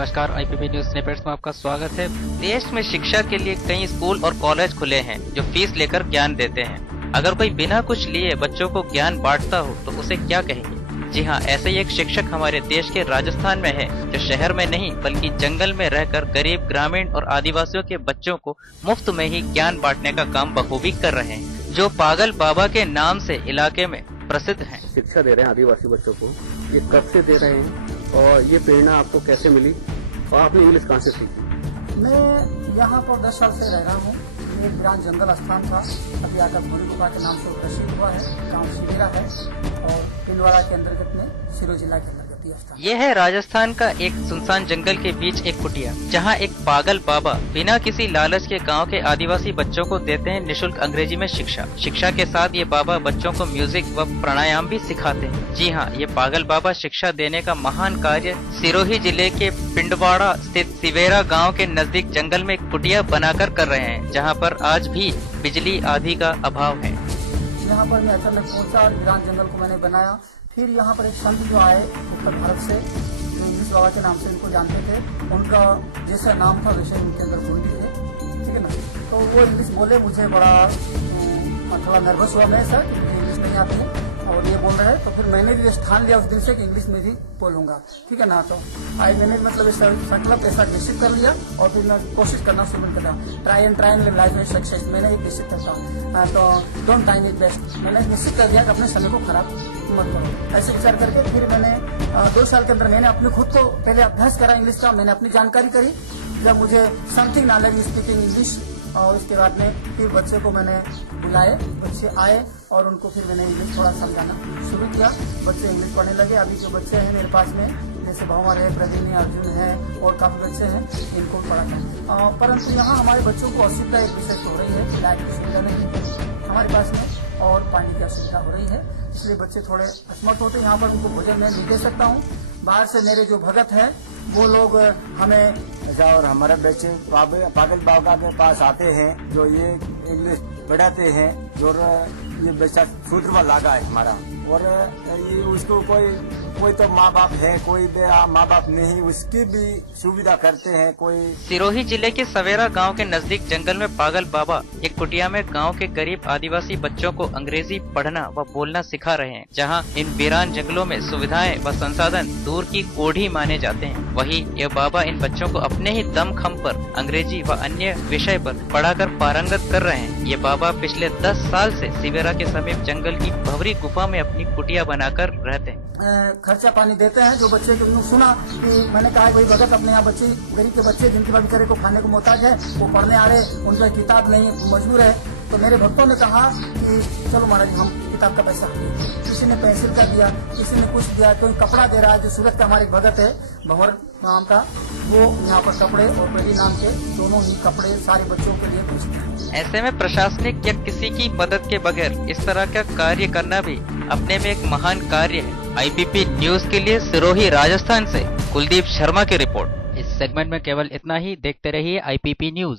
नमस्कार, IPP news snippets में आपका स्वागत है। देश में शिक्षा के लिए कई स्कूल और कॉलेज खुले हैं जो फीस लेकर ज्ञान देते हैं। अगर कोई बिना कुछ लिए बच्चों को ज्ञान बांटता हो तो उसे क्या कहेंगे? जी हाँ, ऐसे ही एक शिक्षक हमारे देश के राजस्थान में है जो शहर में नहीं बल्कि जंगल में रहकर गरीब, ग्रामीण और आदिवासियों के बच्चों को मुफ्त में ही ज्ञान बांटने का काम बखूबी कर रहे हैं, जो पागल बाबा के नाम से इलाके में प्रसिद्ध हैं। शिक्षा दे रहे हैं आदिवासी बच्चों को, ये कब से दे रहे हैं और ये प्रेरणा आपको कैसे मिली और आपने इंग्लिश कहाँ से सीखी? मैं यहाँ पर 10 साल से रह रहा हूँ। एक वीरान जंगल स्थान था, अभी आकर भोरी गुफा के नाम से प्रसिद्ध हुआ है। गांव सिवेरा है और पिंडवाड़ा के अंतर्गत में सिरोही जिला के अंतर्गत स्थान। यह है राजस्थान का एक सुनसान जंगल के बीच एक कुटिया, जहाँ एक पागल बाबा बिना किसी लालच के गांव के आदिवासी बच्चों को देते हैं निशुल्क अंग्रेजी में शिक्षा के साथ ये बाबा बच्चों को म्यूजिक व प्राणायाम भी सिखाते हैं। जी हाँ, ये पागल बाबा शिक्षा देने का महान कार्य सिरोही जिले के पिंडवाड़ा स्थित सिवेरा गाँव के नजदीक जंगल में एक कुटिया बनाकर कर रहे हैं, जहाँ पर आज भी बिजली आदि का अभाव है। यहाँ पर मैं अचानक पहुंचा, वीरान जंगल को मैंने बनाया। फिर यहाँ पर एक संत जो आए उत्तर भारत से, जो इंग्लिश बाबा के नाम से इनको जानते थे, उनका जैसा नाम था वैसे उनके अंदर कुंडी थे, ठीक है ना। तो वो इंग्लिश बोले, मुझे बड़ा थोड़ा नर्वस हुआ मैं, सर इंग्लिश नहीं आती है और ये बोल रहे हैं। तो फिर मैंने भी ठान लिया उस दिन से कि इंग्लिश में भी बोलूंगा, ठीक है ना। तो आज मैंने मतलब इस संकल्प ऐसा निश्चित कर लिया और फिर मैं कोशिश करना शुरू कर दिया। ट्राई एंड लाइफ में सक्सेस, मैंने एक निश्चित करता हूँ। तो डोंट टाइम इट बेस्ट, मैंने निश्चित कर दिया कि अपने समय को खराब मत करो। ऐसे विचार करके फिर मैंने 2 साल के अंदर मैंने अपने खुद को पहले अभ्यास करा इंग्लिश का, मैंने अपनी जानकारी करी। जब मुझे समथिंग नॉलेज स्पीकिंग इंग्लिश, और उसके बाद में फिर बच्चे को मैंने बुलाए, बच्चे आए और उनको फिर मैंने इंग्लिश थोड़ा समझाना शुरू किया। बच्चे इंग्लिश पढ़ने लगे। अभी जो बच्चे हैं मेरे पास में, जैसे भंवर है, प्रवीण है, अर्जुन है और काफी बच्चे हैं, इनको पढ़ाता है। परंतु यहाँ हमारे बच्चों को असुविधा एक विशेष हो रही है, लाइट की सुविधा नहीं है हमारे पास में और पानी की असुविधा हो रही है, इसलिए बच्चे थोड़े असमर्थ होते हैं। यहाँ पर उनको भोजन मैं नहीं दे सकता हूँ। बाहर से मेरे जो भगत है वो लोग हमें और हमारे बच्चे पागल बाबा के पास आते हैं, जो ये इंग्लिश पढ़ाते हैं, जो ये बच्चा सूत्र में लगा है हमारा। और ये उसको कोई तो माँ बाप है, कोई माँ बाप नहीं, उसकी भी सुविधा करते हैं। कोई सिरोही जिले के सवेरा गांव के नजदीक जंगल में पागल बाबा एक कुटिया में गांव के गरीब आदिवासी बच्चों को अंग्रेजी पढ़ना व बोलना सिखा रहे हैं, जहां इन वीरान जंगलों में सुविधाएं व संसाधन दूर की कोढ़ी माने जाते हैं। वहीं यह बाबा इन बच्चों को अपने ही दमखम पर अंग्रेजी व अन्य विषय पर पढ़ाकर पारंगत कर रहे हैं। ये बाबा पिछले 10 साल से सिवेरा के समीप जंगल की भंवरी गुफा में अपनी कुटिया बनाकर रहते हैं। खर्चा पानी देते हैं। जो बच्चे को सुना कि मैंने कहा भाई भगत अपने यहाँ बच्चे, गरीब के बच्चे जिनके पास बेचारे को खाने को मोहताज है, वो पढ़ने आ रहे, उनका किताब नहीं, मजबूर है। तो मेरे भक्तों ने कहा कि चलो महाराज हम किताब का पैसा, किसी ने पेंसिल का दिया, किसी ने कुछ दिया, कोई कपड़ा दे रहा है। जो सूरत का हमारे भगत है भंवर नाम का, वो यहाँ पर कपड़े और प्रवीण नाम के दोनों ही कपड़े सारे बच्चों के लिए पूछते हैं। ऐसे में प्रशासनिक या किसी की मदद के बगैर इस तरह का कार्य करना भी अपने में एक महान कार्य है। आईपीपी न्यूज के लिए सिरोही राजस्थान से कुलदीप शर्मा की रिपोर्ट। इस सेगमेंट में केवल इतना ही। देखते रहिए आईपीपी न्यूज।